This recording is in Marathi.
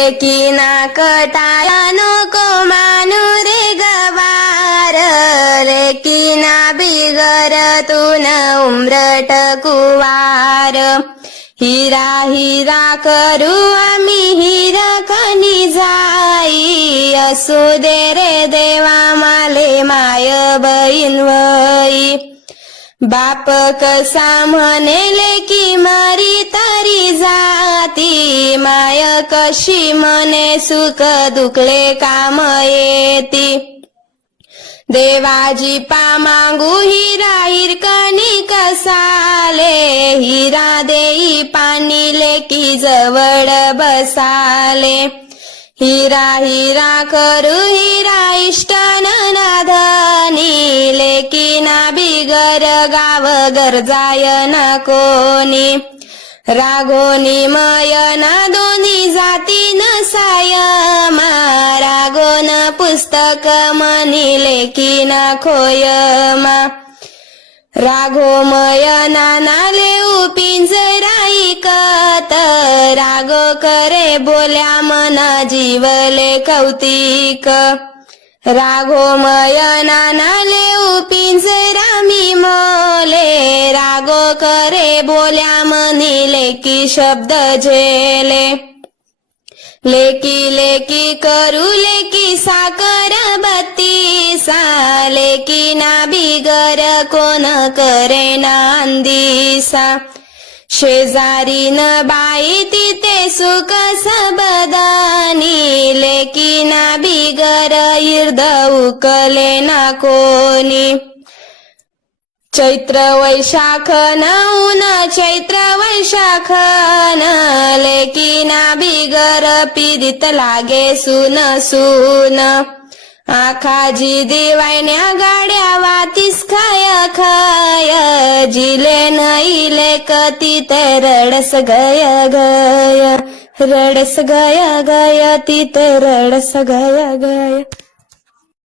लेकीना कटाया नको मानू रे गवार, लेकीना बिगर तून उमरट कुवार. हिरा हिरा करू आम्ही हिरकणी जाई, असू दे रे देवा माले माय बहीण वई. बाप कसा म्हणेले की मरी तरी जाती, माय कशी म्हणे सुख दुखले काम येती. देवाजी पा मागू हिरा हिरकणी कसाले, हिरा देई पाणी लेकी जवळ बसाले. हिरा हिरा करू हिरा इष्ट ननधनी, लेकीना बिगर गाव गरजाय ना कोणी. रागोनी मयना दोन्ही जाती नसायमा, रागोन पुस्तक मनी लेकीना खोयमा. राघो मयना नाले पिंजराई कत, रागो करे बोल्या मना जीवले कौतिक. राघो मयना नाले पिंजरा मी मोले, रागो करे बोल्या मनी लेकी शब्द झेले. लेकी लेकी करू लेकी साकर बत्तीसा, लेकीना बिगर कोण करे नांदीसा. शेजारी न बाई तिथे सुख सबदानी, लेकीना बिगर इर्द उकले ना कोणी. चैत्र वैशाख ऊन चैत्र वैशाख लेकीना बिगर पीडित लागे सून सून. आखाजी दिवायन्या गाड्या वातीस खाय खाय, जिले नईले कती ते रडस गय गय, रडस गय गय तिथे रडस गय गय.